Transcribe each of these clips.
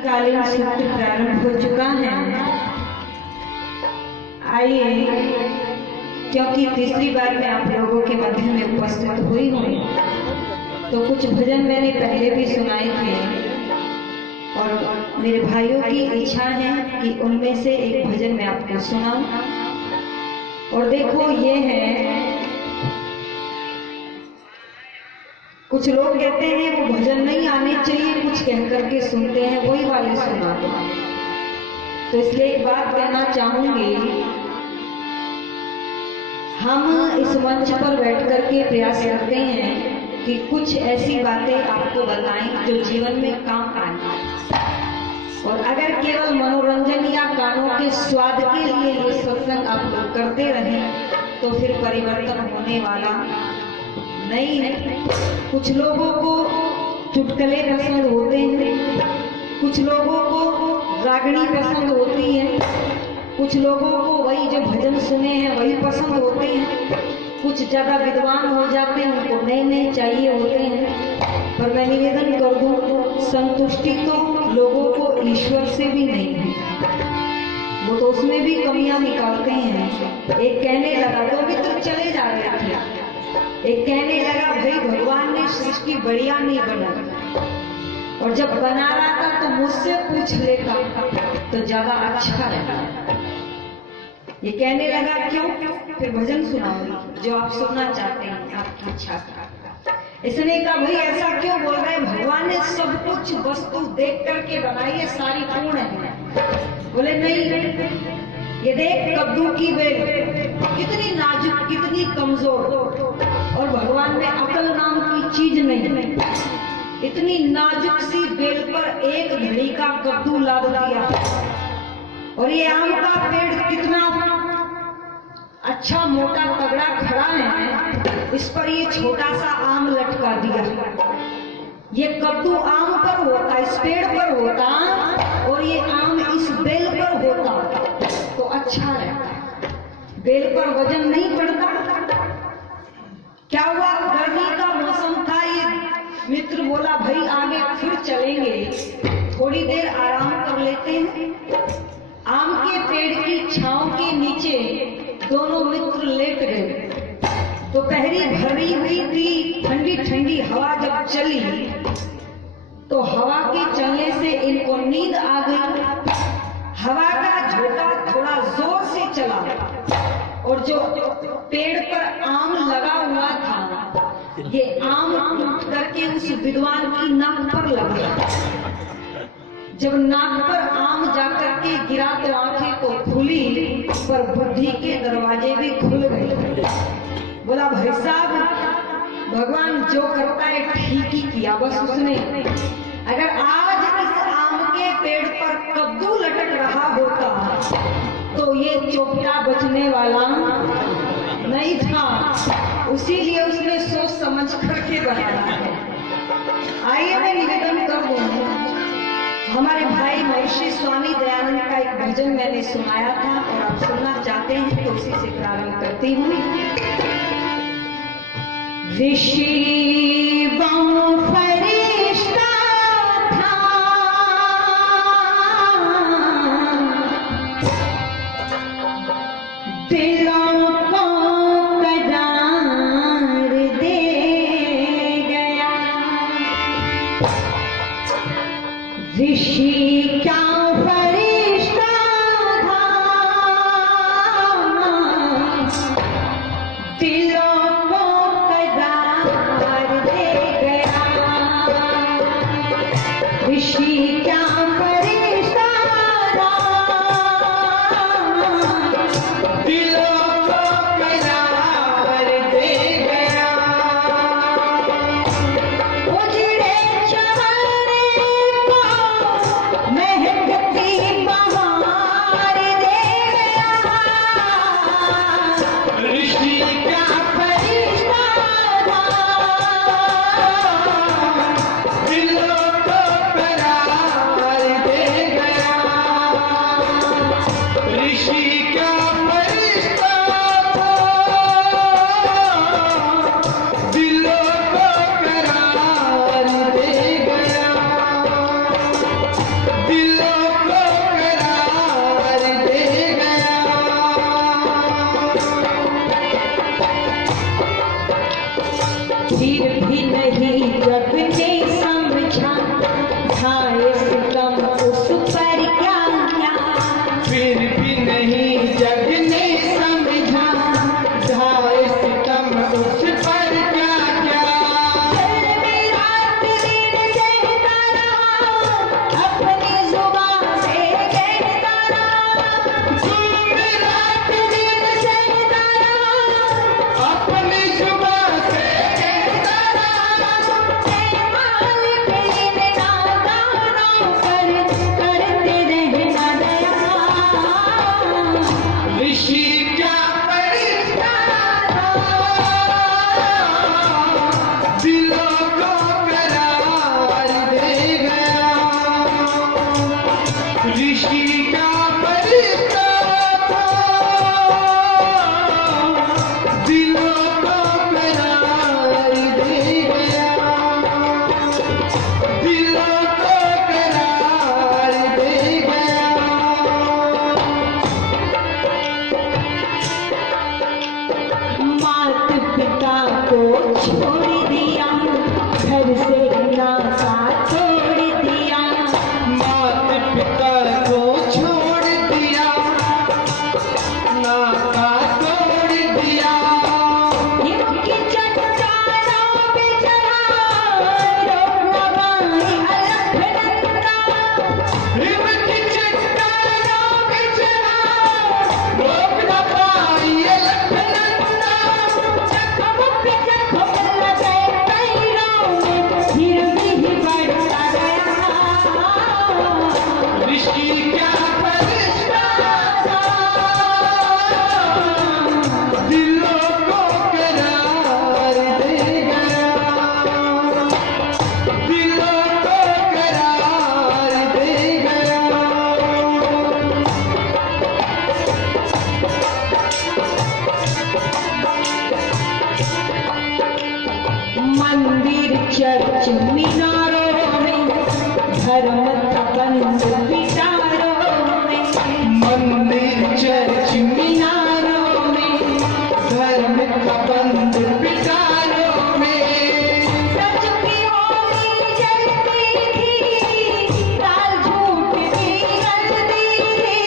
कालीन सूत्र प्रारंभ हो चुका है। आइए, क्योंकि तीसरी बार मैं आप लोगों के मध्य में उपस्थित हुई हूँ, तो कुछ भजन मैंने पहले भी सुनाए थे और मेरे भाइयों की इच्छा है कि उनमें से एक भजन मैं आपको सुनाऊं। और देखो, ये है, कुछ लोग कहते हैं वो भजन नहीं आने चाहिए, कुछ कह करके सुनते हैं, वही वाले सुना दो। तो इसलिए एक बात कहना चाहूंगी, हम इस मंच पर बैठ करके प्रयास करते हैं कि कुछ ऐसी बातें आपको बताएं जो जीवन में काम आए। और अगर केवल मनोरंजन या कानों के स्वाद के लिए ये सत्संग आप लोग करते रहें तो फिर परिवर्तन होने वाला नहीं है। कुछ लोगों को चुटकुले पसंद होते हैं, कुछ लोगों को रागनी पसंद होती है, कुछ लोगों को वही जो भजन सुने हैं वही पसंद होते हैं, कुछ ज्यादा विद्वान हो जाते हैं, उनको नए नए चाहिए होते हैं। पर मैं निवेदन कर दूं, संतुष्टि तो लोगों को ईश्वर से भी नहीं है, वो तो उसमें भी कमियां निकालते हैं। एक कहने लगा, दो मित्र चले जा रहे थे, एक कहने लगा, भाई भगवान ने सृष्टि बढ़िया नहीं बनाई, और जब बना रहा था तो मुझसे पूछ लेता तो ज्यादा अच्छा रहता। ये कहने लगा, क्यों? फिर भजन सुनाऊंगी जो आप सुनना चाहते हैं, आपकी इच्छा का। इसने कहा, भाई ऐसा क्यों बोल रहे हैं, भगवान ने सब कुछ वस्तु देख करके बनाई है, सारी पूर्ण है। बोले नहीं, ये देख कद्दू की बेल कितनी नाजुक, कितनी कमजोर, और भगवान में अकल नाम की चीज नहीं। इतनी नाजुक सी बेल पर एक घड़ी का कद्दू लाद दिया, और ये आम का पेड़ कितना अच्छा मोटा तगड़ा खड़ा है, इस पर ये छोटा सा आम लटका दिया। ये कद्दू आम पर होता, इस पेड़ पर होता, और ये आम इस बेल पर होता तो अच्छा रहता। बेल पर वजन नहीं पड़ता। क्या हुआ, गर्मी का मौसम था, ये मित्र बोला, भाई आगे फिर चलेंगे, थोड़ी देर आराम कर लेते हैं। आम के पेड़ की छांव के नीचे दोनों मित्र लेट गए। दोपहरी भरी हुई थी, ठंडी ठंडी हवा जब चली तो हवा के चलने से इनको नींद आ गई। हवा का झोंका थोड़ा जोर से चला, और जो पेड़ पर आम लगा हुआ था, ये आम टूट करके उस विद्वान की नाक पर लगा। जब नाक पर आम जाकर के गिरा तो आंखें तो खुली, पर बुद्धि के दरवाजे भी खुल गए। बोला, भाई साहब, भगवान जो करता है ठीक ही किया, बस उसने। अगर आज इस आम के पेड़ पर कद्दू लटक रहा होता तो ये चोपटा बचने वाला नहीं था, उसीलिए उसने सोच समझ करके बनाया है। आइए, मैं निवेदन कर दूं, हमारे भाई महर्षि स्वामी दयानंद का एक भजन मैंने सुनाया था और आप सुनना चाहते हैं तो उसी से प्रारंभ करती हूँ। ऋषि बहु फरिश्ता था, दिलों को करार दे गया। ऋषि क्या फरिश्ता था, दिलों को करार दे गया। ऋषि क्या फरिश्ता था, दिलों को करार दे गया। उजड़े चेहरे को महक दिलों को करार दे गया। फिर भी नहीं जग ने समझा था सितम उस पर क्या क्या। फिर भी नहीं जग ने समझा था सितम उस पर क्या क्या। रात दिन कहता रहा अपनी जुबान से कहता रहा। रात दिन कहता रहा अपनी जुबान से कहता रहा। मालिक इन नादानों पर करते रहना दया। ऋषि क्या फरिश्ता था, दिलों को करार दे गया। ऋषि का फरिश्ता था, दिलों को करार दे गया। दिलों को करार दे गया। मात पिता को छोड़ दिया घर से नाता तोड़ दिया। मात पिता को छोड़ दिया नाता तोड़ दिया। इनकी चट्टानों पे चढ़ा लोकवाई अलखनंदा। हिम्मत चट्टानों पे चढ़ा रोक न पाई अलखनंदा। जख्म पे जख्म लगे पैरों में फिर भी बढ़ता गया। ऋषि क्या फरिश्ता था, दिलों को करार दे गया। दिलों को करार दे गया। मंदिर चर्च मीनारों में धर्म था बंद विचारों में। मंदिर चर्च मीनारों में धर्म का बंद विचारों में। सच की होली जलती थी लाल झूठ की गलती थी।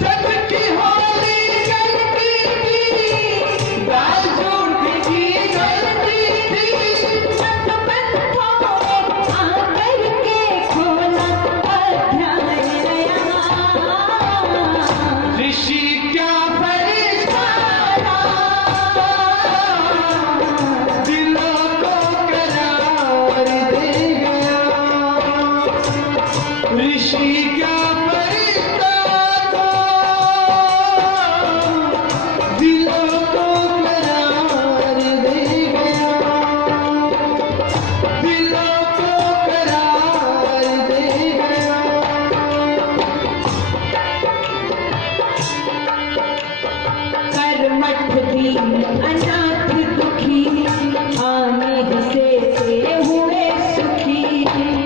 सच की होली जलती थी, दाल झूठ की गलती थी। पंथों ने आकर के खोला अध्याय नया। ऋषि क्या फरिश्ता था, दिलों को करार दे गया। ऋषि क्या फरिश्ता था, दिलों को करार दे गया। दिलों को करार दे गया। कर्मठ दीन अनाथ दुखी आने से हुए सुखी।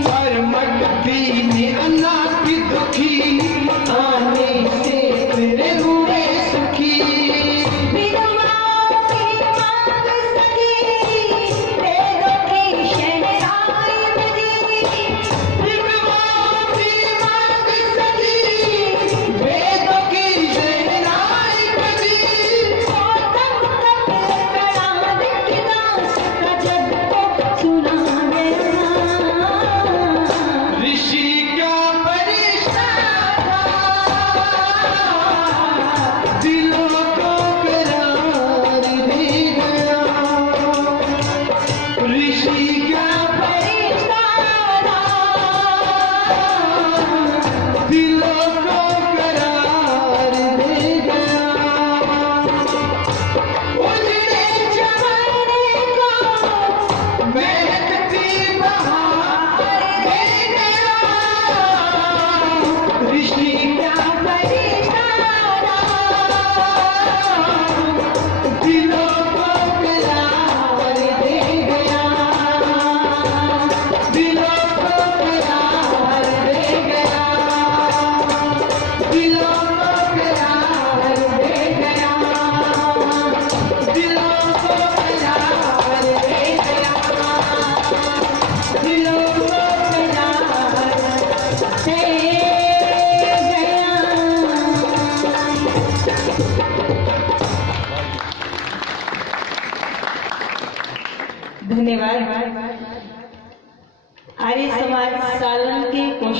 कर्मठ दीन अनाथ दुखी आने से फिर हुए सुखी। विधवाओं की मांग सकी वेदों की शहनाई बजी। विधवाओं की मांग सकी वेदों की शहनाई बजी। गौतम कपिल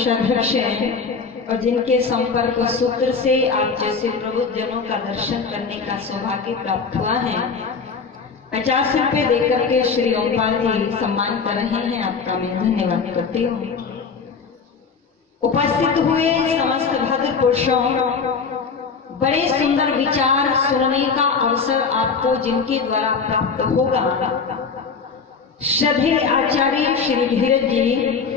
कोषाध्यक्ष हैं और जिनके संपर्क सूत्र से आप जैसे प्रबुद्ध जनों का दर्शन करने का सौभाग्य प्राप्त हुआ है, 50 रुपए देकर के श्री ओमपाल जी सम्मान कर रहे हैं। आपका मैं धन्यवाद करती हूँ। उपस्थित हुए समस्त भद्र पुरुषों, बड़े सुंदर विचार सुनने का अवसर आपको जिनके द्वारा प्राप्त होगा, श्रद्धेय आचार्य श्री धीरज जी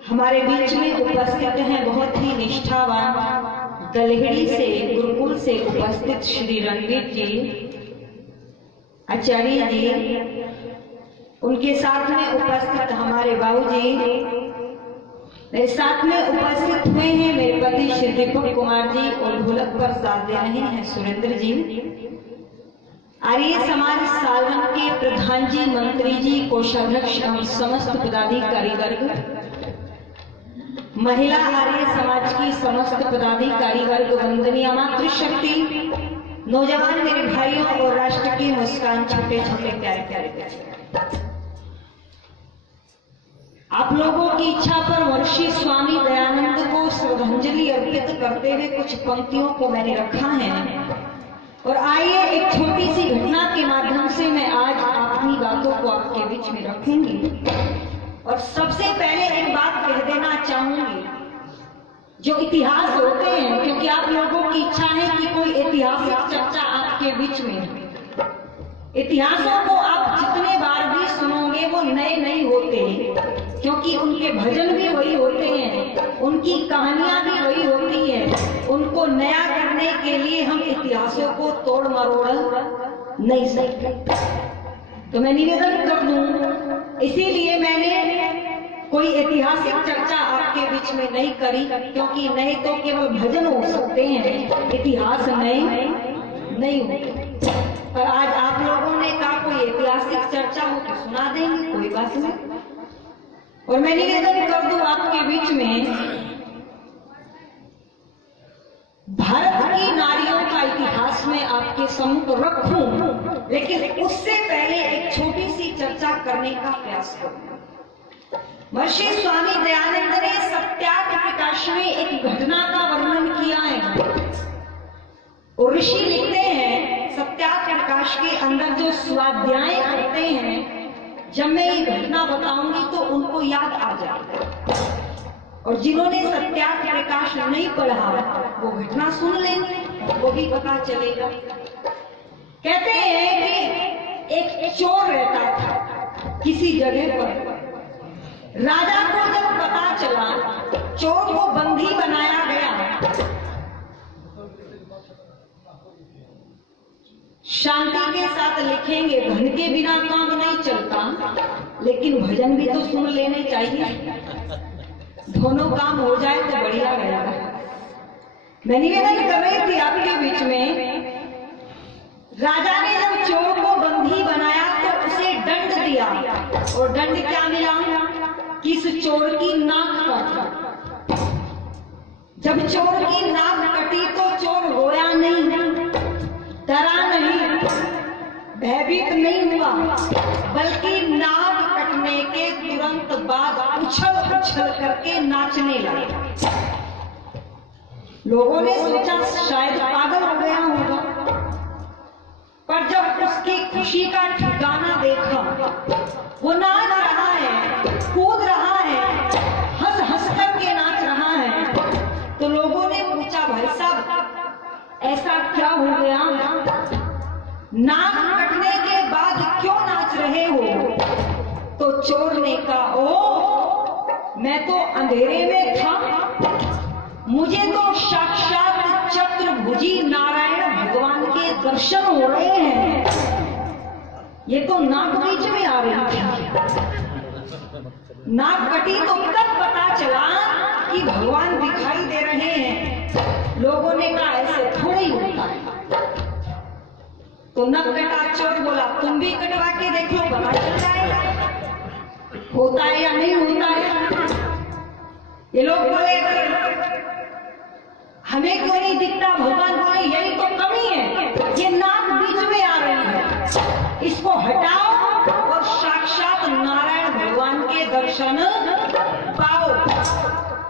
हमारे बीच में उपस्थित हैं। बहुत ही निष्ठावान गलहेड़ी से गुरुकुल से उपस्थित श्री रणवीर जी आचार्य जी, उनके साथ में उपस्थित हमारे बाबूजी, मेरे साथ में उपस्थित हुए हैं मेरे पति श्री दीपक कुमार जी और ढोलक पर साथ दे रहे हैं सुरेंद्र जी, आर्य समाज सालन के प्रधान जी, मंत्री जी, कोषाध्यक्ष एवं समस्त पदाधिकारी वर्ग, महिला आर्य समाज की समस्त पदाधिकारी वर्ग, वंदनीय मातृशक्ति, नौजवान मेरे भाइयों और राष्ट्र की मुस्कान, छोटे छोटे प्यारे प्यारे, आप लोगों की इच्छा पर महर्षि स्वामी दयानंद को श्रद्धांजलि अर्पित करते हुए कुछ पंक्तियों को मैंने रखा है। और आइए एक छोटी सी घटना के माध्यम से मैं आज अपनी बातों को आपके बीच में रखूंगी। और सबसे पहले एक बात कह देना चाहूंगी, जो इतिहास होते हैं, क्योंकि आप लोगों की इच्छा है कि कोई ऐतिहासिक चर्चा आपके बीच में है। इतिहासों को आप जितने बार भी सुनोगे वो नए नहीं होते, क्योंकि उनके भजन भी वही होते हैं, उनकी कहानियां भी वही होती हैं। उनको नया करने के लिए हम इतिहासों को तोड़ मरोड़ नहीं सकते। तो मैं निवेदन कर दूं, इसीलिए मैंने कोई ऐतिहासिक चर्चा आपके बीच में नहीं करी, क्योंकि नए तो केवल भजन हो सकते हैं, इतिहास नए नहीं होते। पर आज आप लोगों ने कहा कोई ऐतिहासिक चर्चा हो तो सुना देंगे, कोई बात नहीं। और मैं निवेदन कर दूं आपके बीच में, भारत की नारियों का इतिहास में आपके सम्मुख रखूं, लेकिन उससे पहले एक छोटी सी चर्चा करने का प्रयास करूं। महर्षि स्वामी दयानंद ने सत्यार्थ प्रकाश में एक घटना का वर्णन किया है। और ऋषि लिखते हैं सत्यार्थ प्रकाश के अंदर जो स्वाध्याय करते हैं, जब मैं ये घटना बताऊंगी तो उनको याद आ जाएगा। और जिन्होंने सत्यार्थ प्रकाश नहीं पढ़ा वो घटना सुन लेंगे, वो भी पता चलेगा। कहते हैं कि एक चोर रहता था किसी जगह पर। राजा को जब पता चला, चोर को बंदी बनाया गया। शांति के साथ लिखेंगे, धन के बिना काम नहीं चलता, लेकिन भजन भी तो सुन लेने चाहिए। दोनों काम हो जाए तो बढ़िया रहेगा। मैं निवेदन कर रही थी आपके बीच में, राजा ने जब चोर को बंदी बनाया तो उसे दंड दिया। और दंड क्या मिला कि इस चोर की नाक काटा। जब चोर की नाक कटी तो चोर रोया नहीं, डरा नहीं, भयभीत नहीं हुआ, बल्कि नाक कटने के तुरंत बाद उछल उछल करके नाचने लगा। लोगों ने सोचा शायद पागल हो गया होगा, पर जब उसकी खुशी का ठिकाना देखा, वो नाच रहा है, कूद रहा है, हंस हंस करके नाच रहा है, तो लोगों ने पूछा भाई साहब ऐसा क्या हो गया, नाक कटने के बाद क्यों नाच रहे हो? तो चोर ने कहा, ओ मैं तो अंधेरे में था, मुझे तो साक्षात चतुर्भुजी नारायण भगवान के दर्शन हो रहे हैं, ये तो नाक बीच में आ रही थी। नाक कटी तो तब पता चला कि भगवान दिखाई दे रहे हैं। लोगों ने कहा ऐसे थोड़ा ही होता है। तो नक कटा चोर बोला तुम भी कटवा के देख लो, पता चल जाएगा होता है या नहीं होता है। ये लोग बोले हमें क्यों नहीं दिखता? भगवान बोले यही तो कमी है, ये नाक बीच में आ रही है, इसको हटाओ और साक्षात नारायण भगवान के दर्शन पाओ।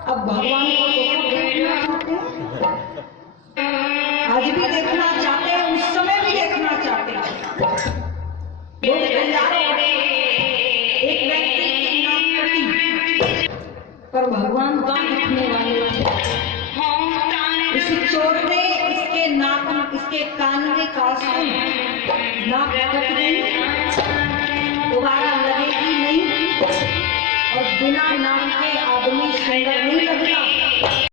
अब भगवान को तो सब देखना चाहते हैं, आज भी देखना चाहते हैं, उस समय भी देखना चाहते हैं। लोग तैयार हो गए एक व्यक्ति की नाक कटी, पर भगवान कहाँ दिखने वाले थे। इस चोर ने इसके नाक, इसके कान में कासून, नाक कट गई, दोबारा लगेगी नहीं, और बिना नाक के आदमी सुंदर नहीं लगता।